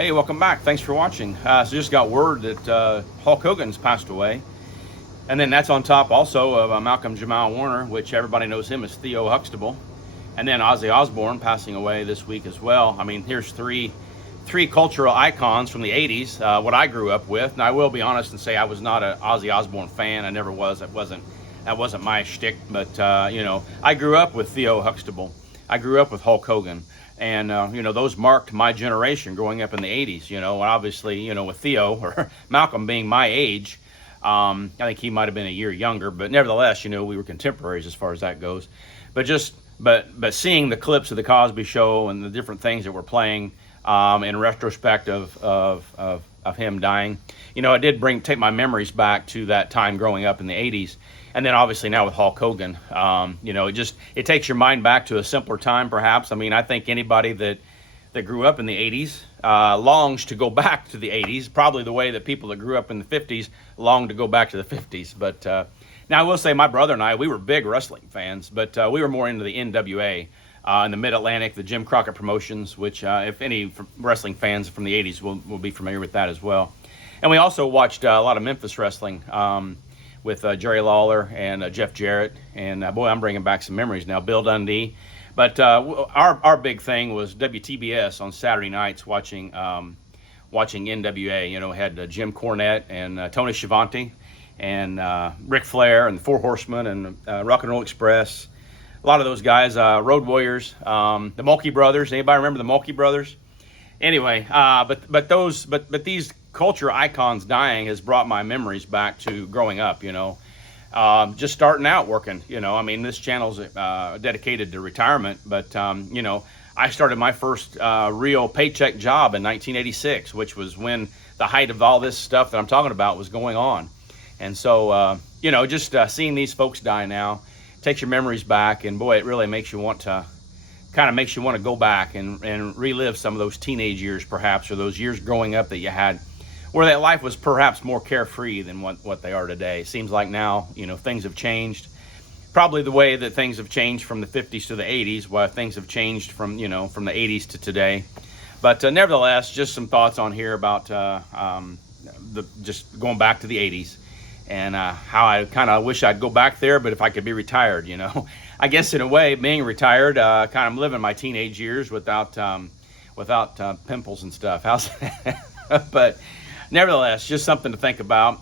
Hey, welcome back. Thanks for watching. So just got word that Hulk Hogan's passed away. And then that's on top also of Malcolm Jamal Warner, which everybody knows him as Theo Huxtable. And then Ozzy Osbourne passing away this week as well. I mean, here's three cultural icons from the 80s, what I grew up with. And I will be honest and say I was not an Ozzy Osbourne fan. I never was. That wasn't my shtick. But, you know, I grew up with Theo Huxtable. I grew up with Hulk Hogan. And, you know, those marked my generation growing up in the 80s, you know, and obviously, you know, with Theo or Malcolm being my age, I think he might have been a year younger, but nevertheless, you know, we were contemporaries as far as that goes. But seeing the clips of the Cosby Show and the different things that were playing in retrospect of him dying, you know, it did take my memories back to that time growing up in the 80s. And then obviously now with Hulk Hogan, you know, it takes your mind back to a simpler time, perhaps. I mean, I think anybody that grew up in the 80s longs to go back to the 80s, probably the way that people that grew up in the 50s long to go back to the 50s. But now I will say my brother and I, we were big wrestling fans, but we were more into the NWA in the Mid-Atlantic, the Jim Crockett Promotions, which if any wrestling fans from the 80s will be familiar with that as well. And we also watched a lot of Memphis wrestling, with Jerry Lawler and Jeff Jarrett, and boy, I'm bringing back some memories now. Bill Dundee, but our big thing was WTBS on Saturday nights, watching NWA. You know, had Jim Cornette and Tony Schiavone, and Ric Flair and the Four Horsemen and Rock and Roll Express. A lot of those guys, Road Warriors, the Mulkey Brothers. Anybody remember the Mulkey Brothers? Anyway, but these culture icons dying has brought my memories back to growing up, you know, just starting out working, you know. I mean, this channel's dedicated to retirement, but, you know, I started my first real paycheck job in 1986, which was when the height of all this stuff that I'm talking about was going on. And so, you know, just seeing these folks die now takes your memories back, and boy, it really makes you want to go back and relive some of those teenage years, perhaps, or those years growing up that you had, where that life was perhaps more carefree than what they are today. It seems like now, you know, things have changed. Probably the way that things have changed from the 50s to the 80s, while things have changed from the 80s to today. But nevertheless, just some thoughts on here about just going back to the 80s and how I kind of wish I'd go back there, but if I could be retired, you know. I guess in a way, being retired, kind of living my teenage years without pimples and stuff. How's that? But nevertheless, just something to think about.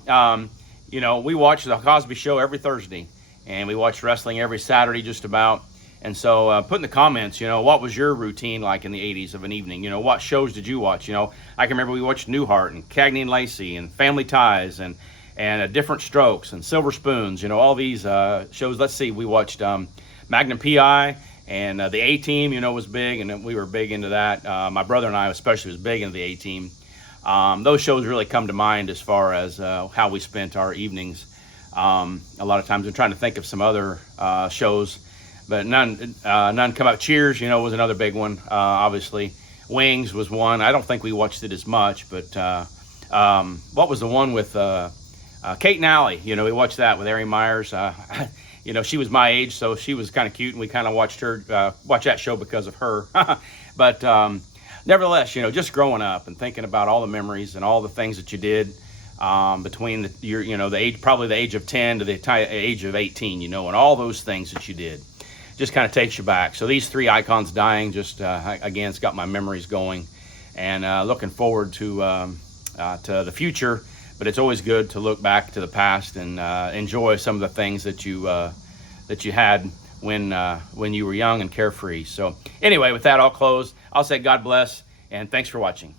You know, we watch the Cosby Show every Thursday, and we watch wrestling every Saturday just about. And so put in the comments, you know, what was your routine like in the 80s of an evening? You know, what shows did you watch? You know, I can remember we watched Newhart and Cagney and Lacey and Family Ties and Different Strokes and Silver Spoons, you know, all these shows. Let's see, we watched Magnum P.I. and the A-Team, you know, was big, and we were big into that. My brother and I especially was big into the A-Team. Those shows really come to mind as far as how we spent our evenings. A lot of times I'm trying to think of some other shows, but none come out. Cheers, you know, was another big one, obviously. Wings was one. I don't think we watched it as much, but what was the one with Kate and Allie? You know, we watched that with Ari Myers. You know, she was my age, so she was kind of cute, and we kind of watched that show because of her. But nevertheless, you know, just growing up and thinking about all the memories and all the things that you did between the age, probably the age of 10 to the age of 18, you know, and all those things that you did, just kind of takes you back. So these three icons dying, just again, it's got my memories going, and looking forward to the future. But it's always good to look back to the past and enjoy some of the things that you had when you were young and carefree. So anyway, with that, I'll close. I'll say God bless, and thanks for watching.